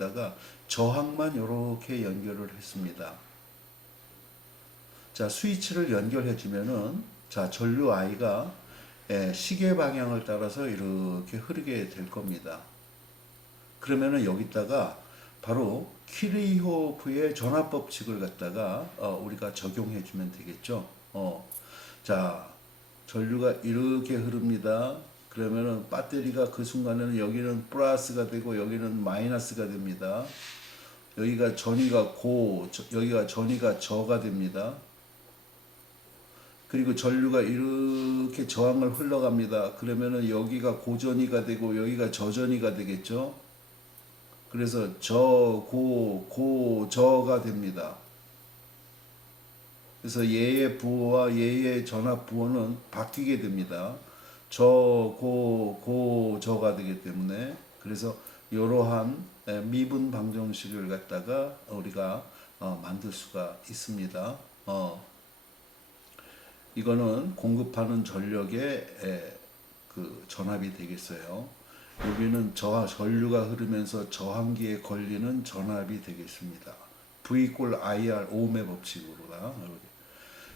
갖다가 저항만 이렇게 연결을 했습니다. 자, 스위치를 연결해 주면은 자, 전류 I가 시계 방향을 따라서 이렇게 흐르게 될 겁니다. 그러면은 여기다가 바로 키르호프의 전압 법칙을 갖다가 우리가 적용해 주면 되겠죠. 자, 전류가 이렇게 흐릅니다. 그러면은 배터리가 그 순간에는 여기는 플러스가 되고 여기는 마이너스가 됩니다. 여기가 전위가 여기가 전위가 저가 됩니다. 그리고 전류가 이렇게 저항을 흘러갑니다. 그러면은 여기가 고전위가 되고 여기가 저전위가 되겠죠. 그래서 저가 됩니다. 그래서 얘의 부호와 얘의 전압 부호는 바뀌게 됩니다. 저가 되기 때문에 그래서 이러한 미분 방정식을 갖다가 우리가 만들 수가 있습니다. 이거는 공급하는 전력의 그 전압이 되겠어요. 여기는 전류가 흐르면서 저항기에 걸리는 전압이 되겠습니다. V = IR 오음의 법칙으로다.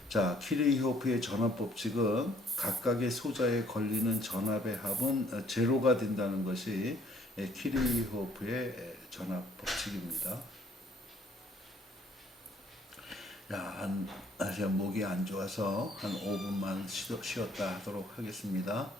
자, 키르호프의 전압 법칙은 각각의 소자에 걸리는 전압의 합은 제로가 된다는 것이 키르호프의 전압 법칙입니다. 자, 제가 목이 안 좋아서 한 5분만 쉬었다 하도록 하겠습니다.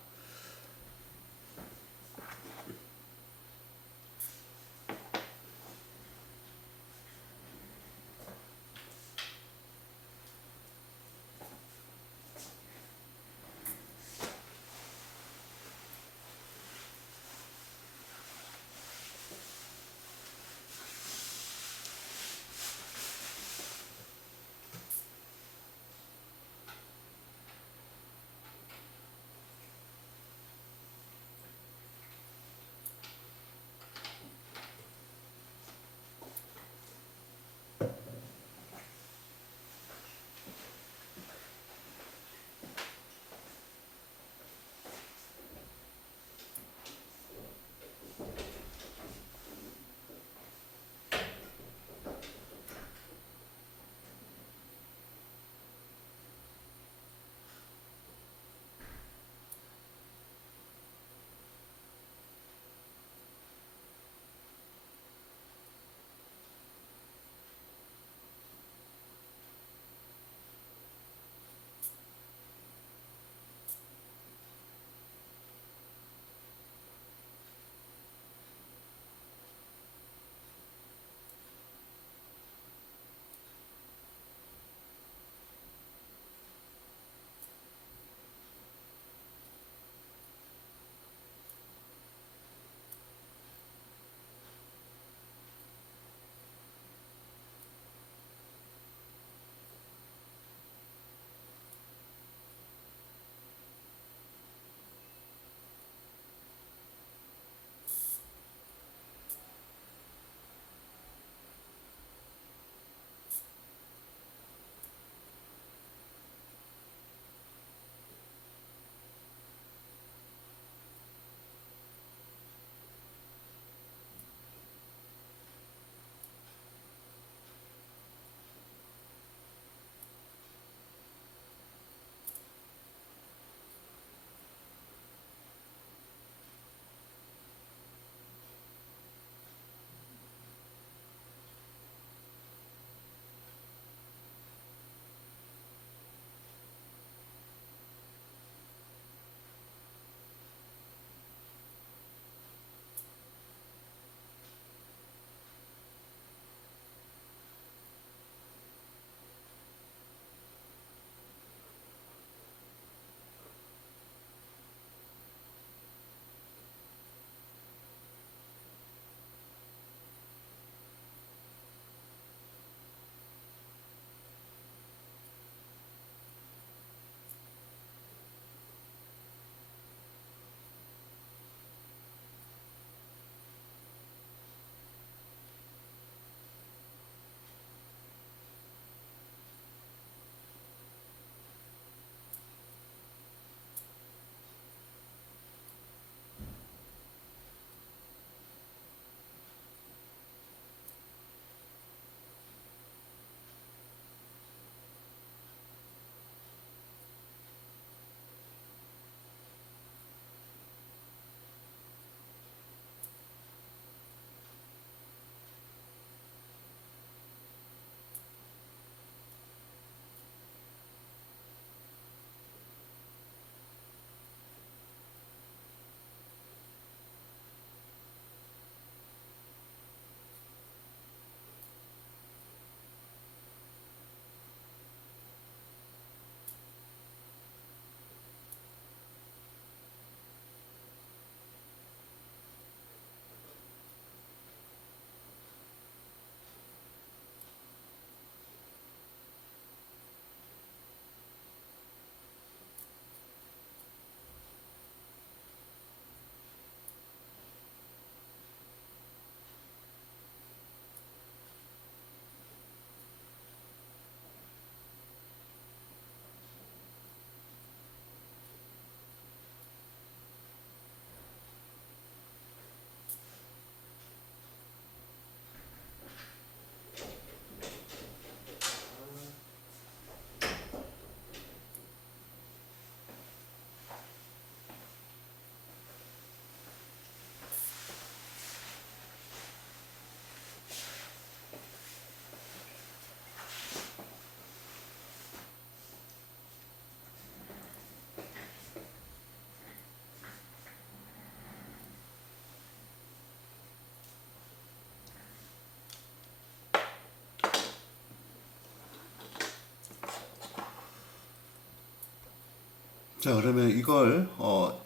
자, 그러면 이걸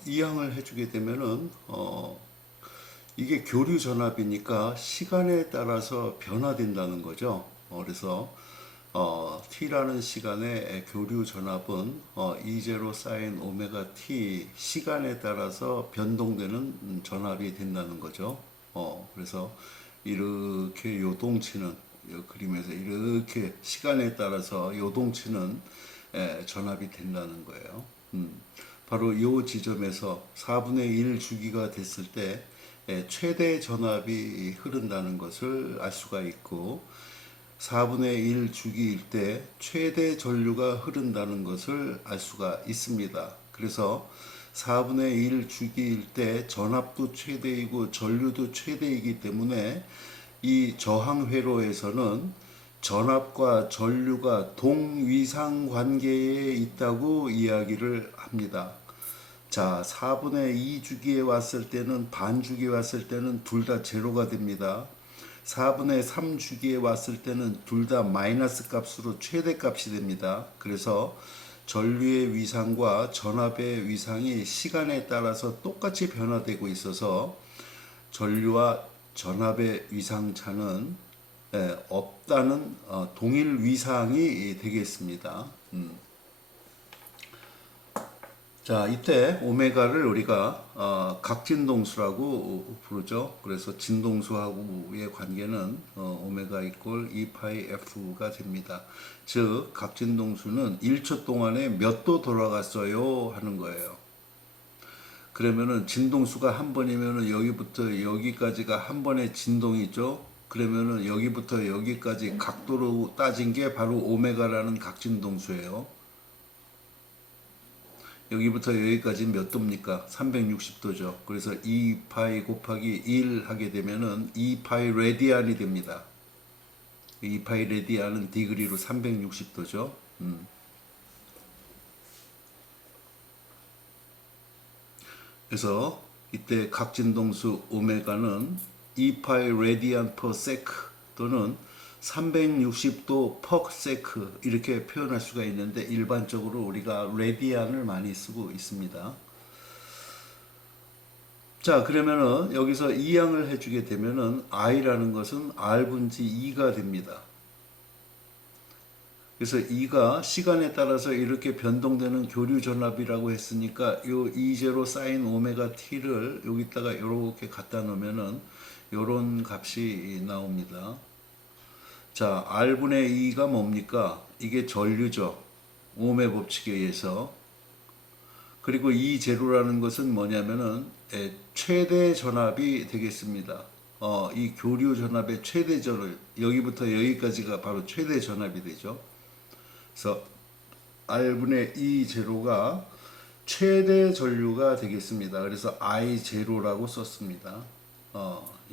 이항을 해주게 되면은 이게 교류 전압이니까 시간에 따라서 변화된다는 거죠. 그래서 t라는 시간의 교류 전압은 E0 사인 오메가 t 시간에 따라서 변동되는 전압이 된다는 거죠. 그래서 이렇게 요동치는 이 그림에서 이렇게 시간에 따라서 요동치는 전압이 된다는 거예요. 바로 이 지점에서 4분의 1 주기가 됐을 때 최대 전압이 흐른다는 것을 알 수가 있고 4분의 1 주기일 때 최대 전류가 흐른다는 것을 알 수가 있습니다. 그래서 4분의 1 주기일 때 전압도 최대이고 전류도 최대이기 때문에 이 저항 회로에서는 전압과 전류가 동위상 관계에 있다고 이야기를 합니다. 자, 4분의 2 주기에 왔을 때는 반 주기에 왔을 때는 둘 다 제로가 됩니다. 4분의 3 주기에 왔을 때는 둘 다 마이너스 값으로 최대값이 됩니다. 그래서 전류의 위상과 전압의 위상이 시간에 따라서 똑같이 변화되고 있어서 전류와 전압의 위상차는 없다는 동일 위상이 되겠습니다. 자, 이때 오메가를 우리가 각진동수라고 부르죠. 그래서 진동수하고의 관계는 오메가 이퀄 2파이 f가 됩니다. 즉 각진동수는 1초 동안에 몇 도 돌아갔어요 하는 거예요. 그러면은 진동수가 한 번이면은 여기부터 여기까지가 한 번의 진동이죠. 그러면은 여기부터 여기까지 각도로 따진 게 바로 오메가라는 각진동수예요. 여기부터 여기까지 몇 도입니까? 360도죠. 그래서 2파이 곱하기 1 하게 되면은 2파이 레디안이 됩니다. 2파이 레디안은 디그리로 360도죠. 그래서 이때 각진동수 오메가는 2파이 레디안 퍼 세크 또는 360도 퍼 세크 이렇게 표현할 수가 있는데 일반적으로 우리가 레디안을 많이 쓰고 있습니다. 자, 그러면은 여기서 이항을 해주게 되면은 I라는 것은 R분지 2가 됩니다. 그래서 E가 시간에 따라서 이렇게 변동되는 교류 전압이라고 했으니까 요 E0 사인 오메가 T를 여기다가 이렇게 갖다 놓으면은 요런 값이 나옵니다. 자, R분의 2가 뭡니까? 이게 전류죠. 오음의 법칙에 의해서. 그리고 이 제로라는 것은 뭐냐면은 최대 전압이 되겠습니다. 이 교류 전압의 최대 전압, 여기부터 여기까지가 바로 최대 전압이 되죠. 그래서 R분의 2 제로가 최대 전류가 되겠습니다. 그래서 I 제로라고 썼습니다.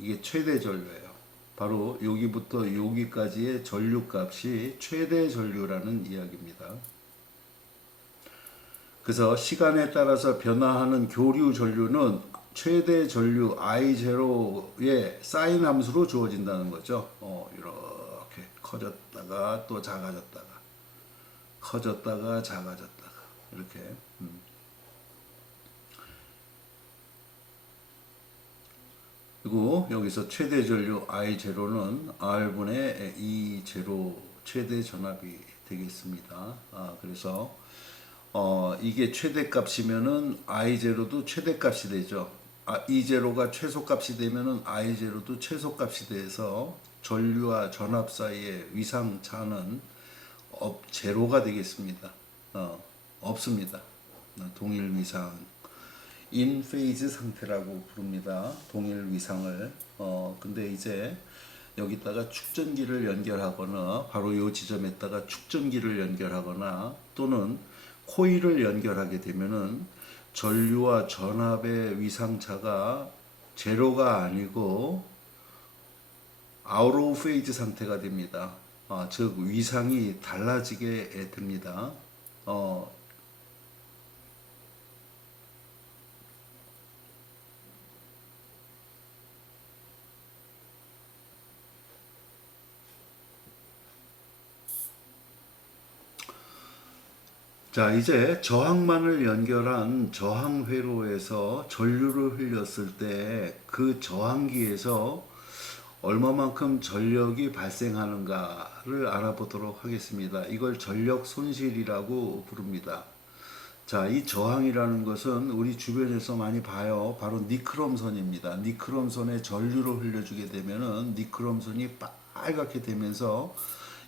이게 최대 전류예요. 바로 여기부터 여기까지의 전류값이 최대 전류라는 이야기입니다. 그래서 시간에 따라서 변화하는 교류 전류는 최대 전류 I0의 사인 함수로 주어진다는 거죠. 이렇게 커졌다가 또 작아졌다가 커졌다가 작아졌다가 이렇게 그리고 여기서 최대 전류 I0는 R분의 E0 최대 전압이 되겠습니다. 그래서 이게 최대값이면은 I0도 최대값이 되죠. E0가 최소값이 되면은 I0도 최소값이 돼서 전류와 전압 사이의 위상차는 제로가 되겠습니다. 없습니다. 동일 위상. 인 페이즈 상태라고 부릅니다. 동일 위상을. 근데 이제 여기다가 축전기를 연결하거나 바로 이 지점에다가 축전기를 연결하거나 또는 코일을 연결하게 되면은 전류와 전압의 위상차가 제로가 아니고 아웃 오브 페이즈 상태가 됩니다. 즉 위상이 달라지게 됩니다. 자, 이제 저항만을 연결한 저항회로에서 전류를 흘렸을 때 그 저항기에서 얼마만큼 전력이 발생하는가를 알아보도록 하겠습니다. 이걸 전력 손실이라고 부릅니다. 자, 이 저항이라는 것은 우리 주변에서 많이 봐요. 바로 니크롬선입니다. 니크롬선에 전류를 흘려주게 되면은 니크롬선이 빨갛게 되면서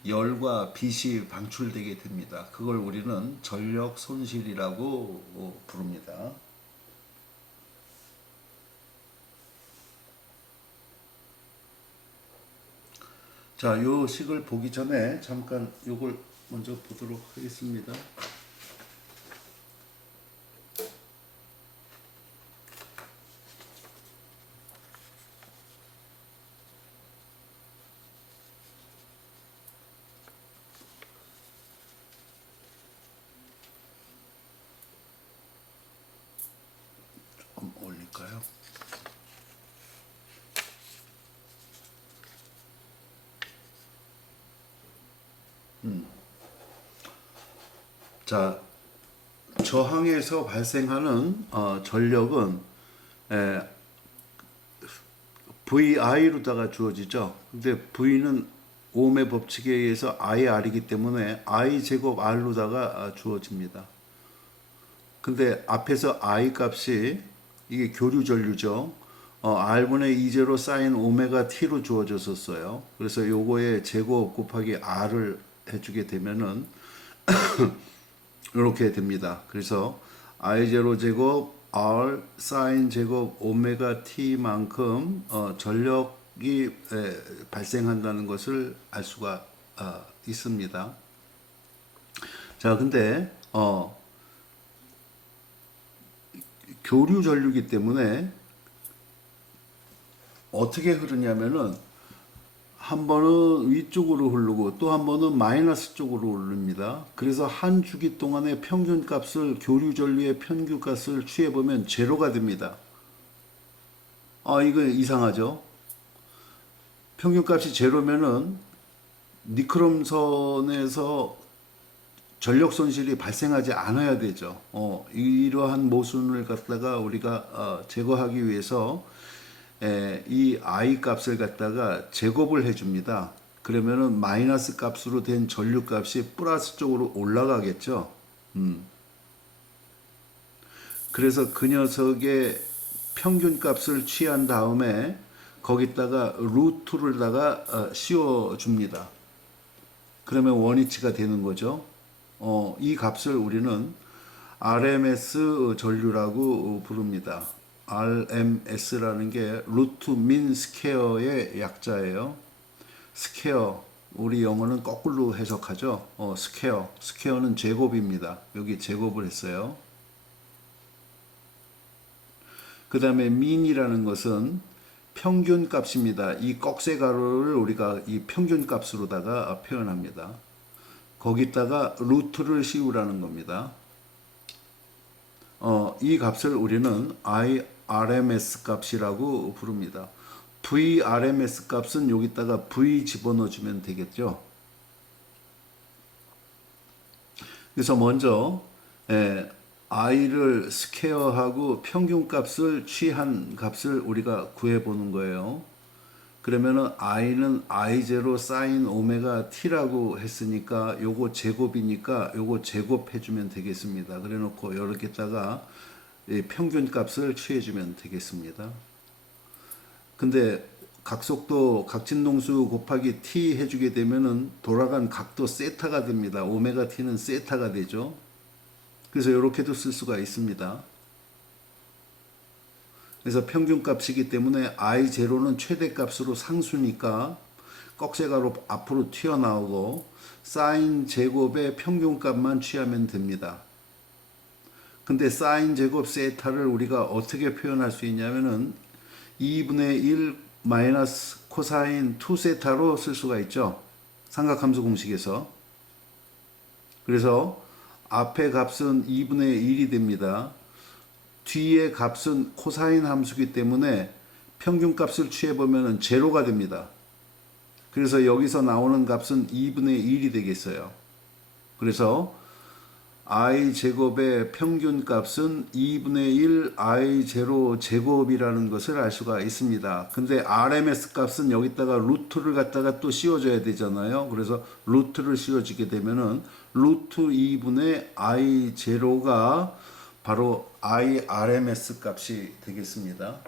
열과 빛이 방출되게 됩니다. 그걸 우리는 전력 손실이라고 부릅니다. 자, 요 식을 보기 전에 잠깐 요걸 먼저 보도록 하겠습니다. 좀 올릴까요? 자, 저항에서 발생하는 전력은 에, VI로다가 주어지죠. 근데 V는 오음의 법칙에 의해서 IR이기 때문에 I 제곱 R로다가 주어집니다. 근데 앞에서 I 값이 이게 교류 전류죠. R분의 2제로 사인 오메가 T로 주어졌었어요. 그래서 요거의 제곱 곱하기 R을 해주게 되면은 이렇게 됩니다. 그래서 I0 제곱 R 사인 제곱 오메가 T만큼 전력이 발생한다는 것을 알 수가 있습니다. 자, 근데 교류 전류이기 때문에 어떻게 흐르냐면은 한 번은 위쪽으로 흐르고 또 한 번은 마이너스 쪽으로 흐릅니다. 그래서 한 주기 동안의 평균 값을 교류 전류의 평균 값을 취해 보면 제로가 됩니다. 이거 이상하죠? 평균 값이 제로면은 니크롬선에서 전력 손실이 발생하지 않아야 되죠. 이러한 모순을 갖다가 우리가 제거하기 위해서 이 I 값을 갖다가 제곱을 해줍니다. 그러면은 마이너스 값으로 된 전류 값이 플러스 쪽으로 올라가겠죠. 그래서 그 녀석의 평균 값을 취한 다음에 거기다가 루트를다가 씌워줍니다. 그러면 원위치가 되는 거죠. 이 값을 우리는 RMS 전류라고 부릅니다. RMS라는 게 루트 민 스퀘어의 약자예요. 스퀘어, 우리 영어는 거꾸로 해석하죠. 스퀘어는 제곱입니다. 여기 제곱을 했어요. 그 다음에 민이라는 것은 평균 값입니다. 이 꺽쇠 가로를 우리가 이 평균 값으로다가 표현합니다. 거기다가 루트를 씌우라는 겁니다. 이 값을 우리는 IRMS 값이라고 부릅니다. VRMS 값은 여기다가 V 집어넣어주면 되겠죠. 그래서 먼저 I를 스퀘어하고 평균 값을 취한 값을 우리가 구해보는 거예요. 그러면은 I는 I0 사인 오메가 T라고 했으니까 요거 제곱이니까 요거 제곱해주면 되겠습니다. 그래 놓고 이렇게다가 평균 값을 취해주면 되겠습니다. 근데 각속도 각진동수 곱하기 T 해주게 되면은 돌아간 각도 세타가 됩니다. 오메가 T는 세타가 되죠. 그래서 이렇게도 쓸 수가 있습니다. 그래서 평균 값이기 때문에 I0는 최대값으로 상수니까 꺽쇠가로 앞으로 튀어나오고 사인 제곱의 평균 값만 취하면 됩니다. 근데 사인 제곱 세타를 우리가 어떻게 표현할 수 있냐면은 2분의 1 마이너스 코사인 2세타로 쓸 수가 있죠. 삼각함수 공식에서. 그래서 앞의 값은 2분의 1이 됩니다. 뒤의 값은 코사인 함수기 때문에 평균 값을 취해보면 제로가 됩니다. 그래서 여기서 나오는 값은 2분의 1이 되겠어요. 그래서 I 제곱의 평균값은 2분의 1 I 제로 제곱이라는 것을 알 수가 있습니다. 근데 RMS 값은 여기다가 루트를 갖다가 또 씌워줘야 되잖아요. 그래서 루트를 씌워주게 되면은 루트 2분의 I 제로가 바로 IRMS 값이 되겠습니다.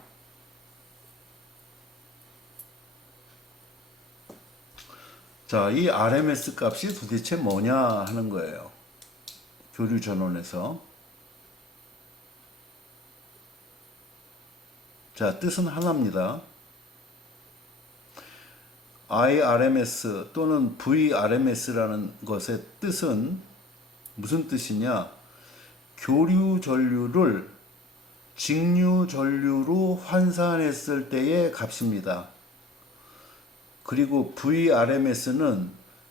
자, 이 RMS 값이 도대체 뭐냐 하는 거예요. 교류 전원에서. 자, 뜻은 하나입니다. IRMS 또는 VRMS라는 것의 뜻은 무슨 뜻이냐? 교류 전류를 직류 전류로 환산했을 때의 값입니다. 그리고 VRMS는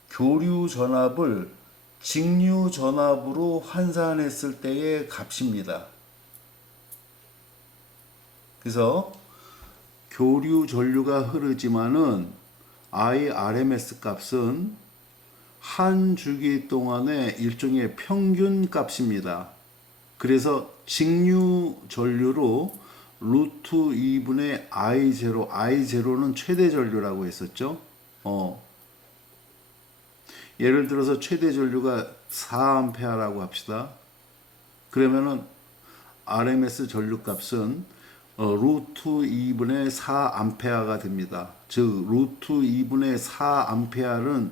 교류 전압을 직류 전압으로 환산했을 때의 값입니다. 그래서 교류 전류가 흐르지만은 IRMS 값은 한 주기 동안의 일종의 평균 값입니다. 그래서 직류 전류로 루트 2분의 I0, I0는 최대 전류라고 했었죠. 예를 들어서 최대 전류가 4A라고 합시다. 그러면은 RMS 전류값은 루트 2분의 4A가 됩니다. 즉 루트 2분의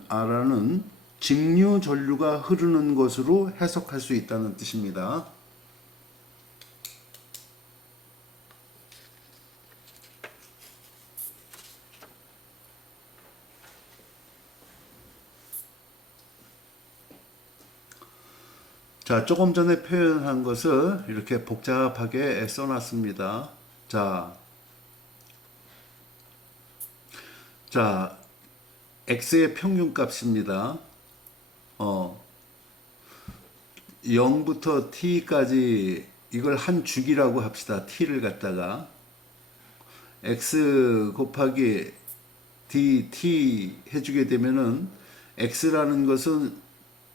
4A라는 직류 전류가 흐르는 것으로 해석할 수 있다는 뜻입니다. 자, 조금 전에 표현한 것을 이렇게 복잡하게 써놨습니다. 자, x의 평균값입니다. 0부터 t까지 이걸 한 주기라고 합시다. t를 갖다가 x 곱하기 dt 해주게 되면은 x라는 것은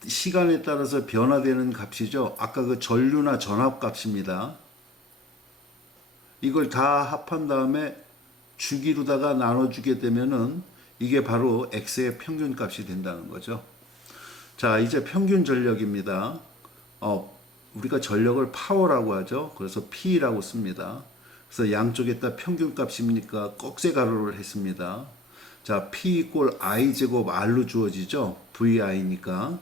시간에 따라서 변화되는 값이죠. 아까 그 전류나 전압 값입니다. 이걸 다 합한 다음에 주기로다가 나눠주게 되면은 이게 바로 x의 평균 값이 된다는 거죠. 자, 이제 평균 전력입니다. 우리가 전력을 파워라고 하죠. 그래서 P라고 씁니다. 그래서 양쪽에다 평균 값이니까 꺽쇠 가로를 했습니다. 자, P 이꼴 I 제곱 R로 주어지죠. VI니까.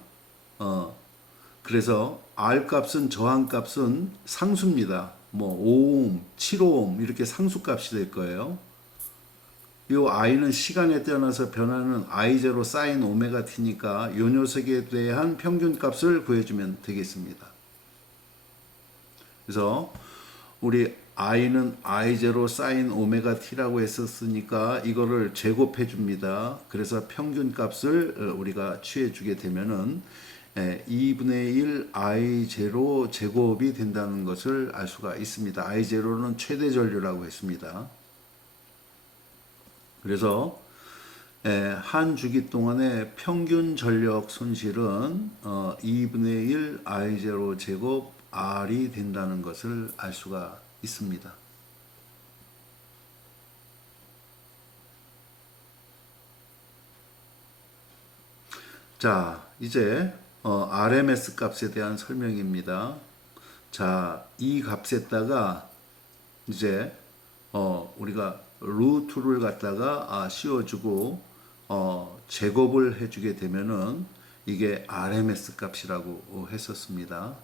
그래서 R 값은 저항 값은 상수입니다. 뭐 5옴, 7옴 이렇게 상수 값이 될 거예요. 이 I는 시간에 따라서 변하는 I0 사인 오메가 T니까 요 녀석에 대한 평균 값을 구해주면 되겠습니다. 그래서 우리 I는 I0 사인 오메가 T라고 했었으니까 이거를 제곱해 줍니다. 그래서 평균 값을 우리가 취해 주게 되면은 2분의 1 I0 제곱이 된다는 것을 알 수가 있습니다. I0는 최대 전류라고 했습니다. 그래서 한 주기 동안의 평균 전력 손실은 2분의 1 I0 제곱 R이 된다는 것을 알 수가 있습니다. 자, 이제 RMS 값에 대한 설명입니다. 자, 이 값에다가 이제 우리가 루트를 갖다가 씌워주고 제곱을 해주게 되면은 이게 RMS 값이라고 했었습니다.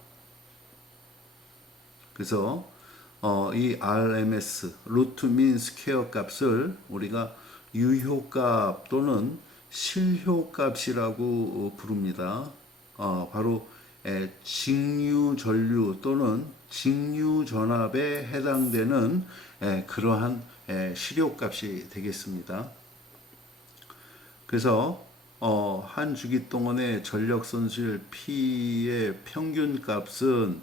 그래서 이 RMS 루트 민 스퀘어 값을 우리가 유효값 또는 실효값이라고 부릅니다. 바로 직류 전류 또는 직류 전압에 해당되는 그러한 실효값이 되겠습니다. 그래서 한 주기 동안의 전력 손실 P의 평균 값은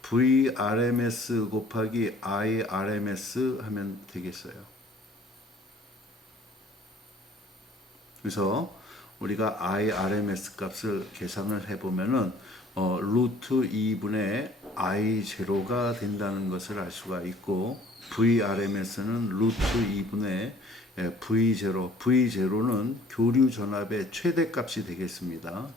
VRMS 곱하기 IRMS 하면 되겠어요. 그래서 우리가 IRMS 값을 계산을 해보면은 루트 2분의 I0가 된다는 것을 알 수가 있고, VRMS는 루트 2분의 V0, V0는 교류 전압의 최대값이 되겠습니다.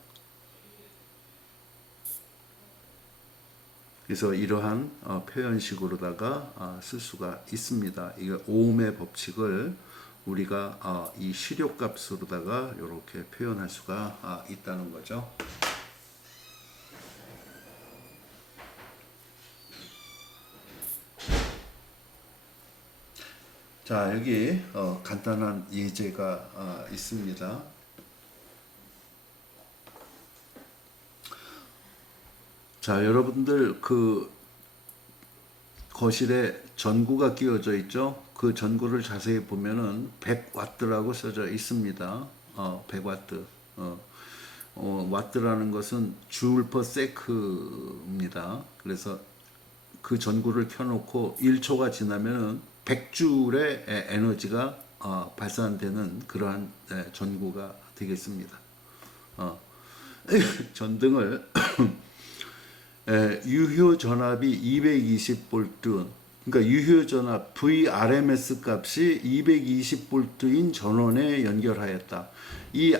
그래서 이러한 표현식으로다가 쓸 수가 있습니다. 이게 오음의 법칙을 우리가 이 시료값으로다가 이렇게 표현할 수가 있다는 거죠. 자, 여기 간단한 예제가 있습니다. 자, 여러분들 그 거실에 전구가 끼워져 있죠? 그 전구를 자세히 보면은 100와트라고 써져 있습니다. 100와트. 와트라는 것은 줄 퍼 세크입니다. 그래서 그 전구를 켜놓고 1초가 지나면은 100줄의 에너지가 발산되는 그러한 전구가 되겠습니다. 전등을 유효 전압이 220V, 그러니까 유효 전압 VRMS 값이 220V인 전원에 연결하였다. 이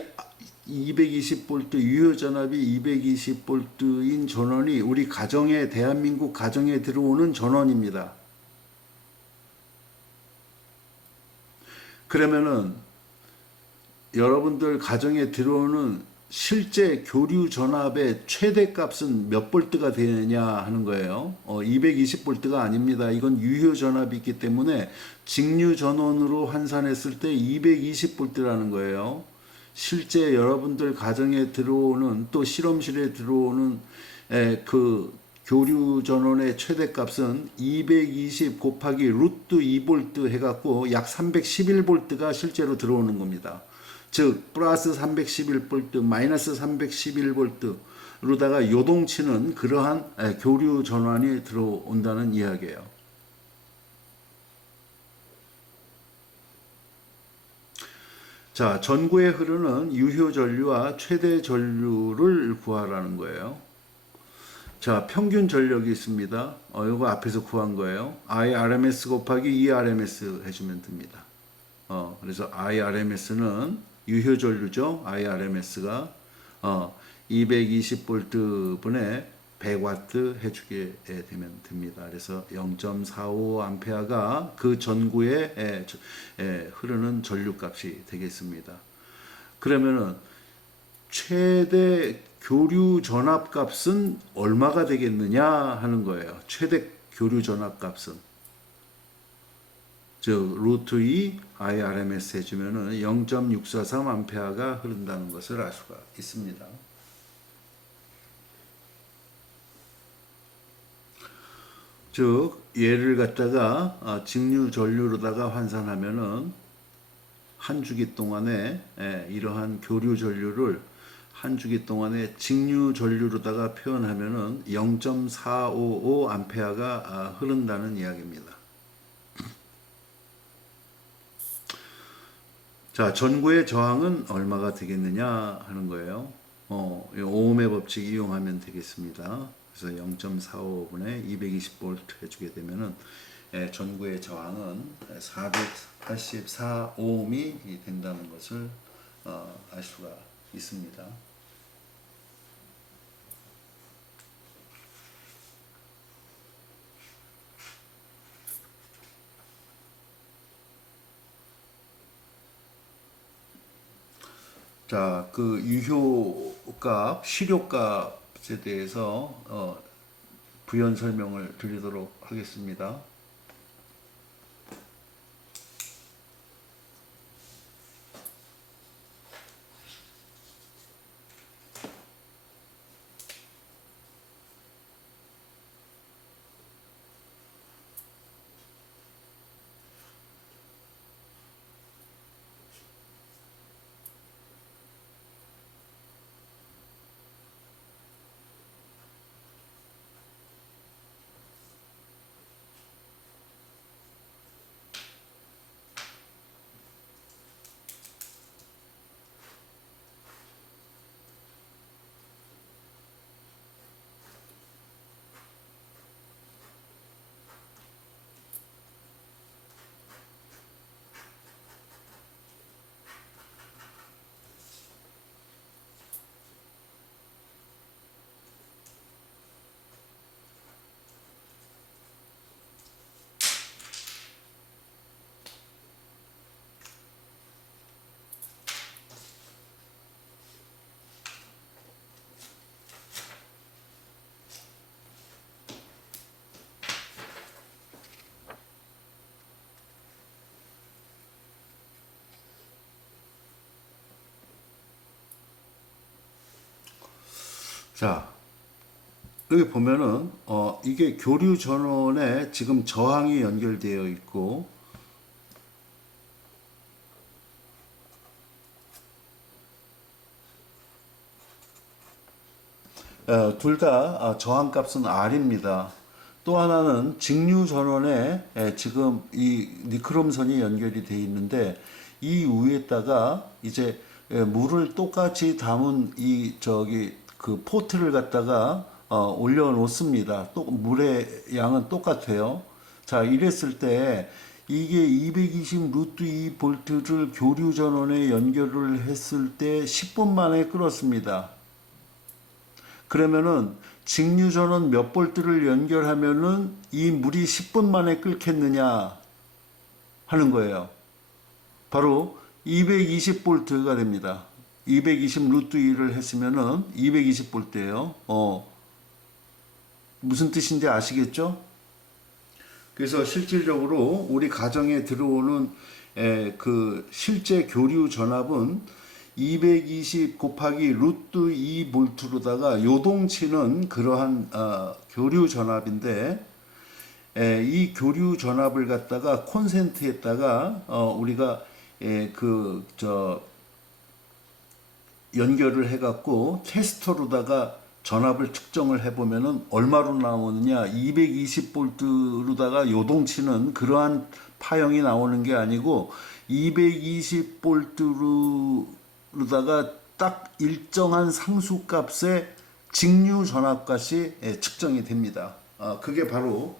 220V 유효 전압이 220V인 전원이 우리 가정에, 대한민국 가정에 들어오는 전원입니다. 그러면은 여러분들 가정에 들어오는 실제 교류 전압의 최대값은 몇 볼트가 되느냐 하는 거예요. 220볼트가 아닙니다. 이건 유효 전압이 있기 때문에 직류 전원으로 환산했을 때 220볼트라는 거예요. 실제 여러분들 가정에 들어오는, 또 실험실에 들어오는 그 교류 전원의 최대값은 220 곱하기 루트 2볼트 해갖고 약 311볼트가 실제로 들어오는 겁니다. 즉 플러스 311볼트, 마이너스 311볼트로다가 요동치는 그러한 교류 전환이 들어온다는 이야기예요. 자, 전구에 흐르는 유효 전류와 최대 전류를 구하라는 거예요. 자, 평균 전력이 있습니다. 이거 앞에서 구한 거예요. IRMS 곱하기 ERMS 해주면 됩니다. 그래서 IRMS는 유효 전류죠. IRMS가 220V 분에 100W 해주게 되면 됩니다. 그래서 0.45A가 그 전구에 흐르는 전류값이 되겠습니다. 그러면은 최대 교류 전압값은 얼마가 되겠느냐 하는 거예요. 최대 교류 전압값은. 즉 루트 2 IRMS 해주면은 0.643A가 흐른다는 것을 알 수가 있습니다. 즉 얘를 갖다가 직류 전류로다가 환산하면은 한 주기 동안에 이러한 교류 전류를 한 주기 동안에 직류 전류로다가 표현하면은 0.455A가 흐른다는 이야기입니다. 자, 전구의 저항은 얼마가 되겠느냐 하는 거예요. 오음의 법칙 이용하면 되겠습니다. 그래서 0.45분의 220V 해주게 되면은 전구의 저항은 484오음이 된다는 것을 알 수가 있습니다. 자, 그 유효값, 실효값에 대해서 부연 설명을 드리도록 하겠습니다. 자, 여기 보면은 이게 교류 전원에 지금 저항이 연결되어 있고 둘 다 저항값은 R입니다. 또 하나는 직류 전원에 지금 이 니크롬선이 연결이 되어 있는데 이 위에다가 이제 물을 똑같이 담은 이 저기 그 포트를 갖다가 올려 놓습니다. 또 물의 양은 똑같아요. 자, 이랬을 때 이게 220 루트 2 볼트를 교류 전원에 연결을 했을 때 10분 만에 끓었습니다. 그러면은 직류 전원 몇 볼트를 연결하면은 이 물이 10분 만에 끓겠느냐 하는 거예요. 바로 220 볼트가 됩니다. 220 루트 2를 했으면은 220 볼트예요. 무슨 뜻인지 아시겠죠? 그래서 실질적으로 우리 가정에 들어오는 그 실제 교류 전압은 220 곱하기 루트 2 볼트로다가 요동치는 그러한 교류 전압인데 이 교류 전압을 갖다가 콘센트에다가 우리가 연결을 해갖고 테스터로다가 전압을 측정을 해보면은 얼마로 나오느냐 220볼트로다가 요동치는 그러한 파형이 나오는 게 아니고 220볼트로다가 딱 일정한 상수값의 직류 전압값이 측정이 됩니다. 그게 바로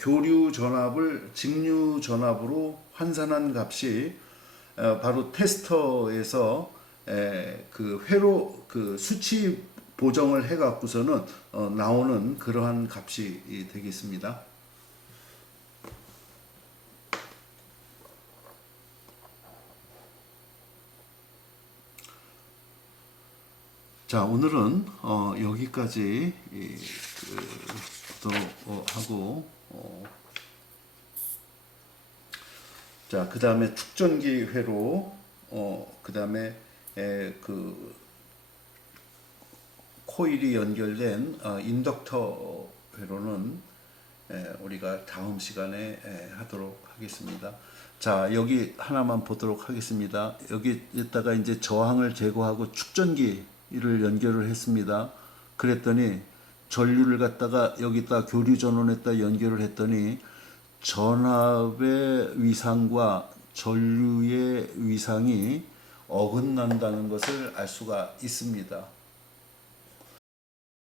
교류 전압을 직류 전압으로 환산한 값이 바로 테스터에서 그 회로 그 수치 보정을 해 갖고서는 나오는 그러한 값이 되겠습니다. 자, 오늘은 여기까지 하고 자, 그 다음에 축전기 회로 그 다음에 그 코일이 연결된 인덕터 회로는 우리가 다음 시간에 하도록 하겠습니다. 자, 여기 하나만 보도록 하겠습니다. 여기에다가 이제 저항을 제거하고 축전기를 연결을 했습니다. 그랬더니 전류를 갖다가 여기다 교류 전원에다 연결을 했더니 전압의 위상과 전류의 위상이 어긋난다는 것을 알 수가 있습니다.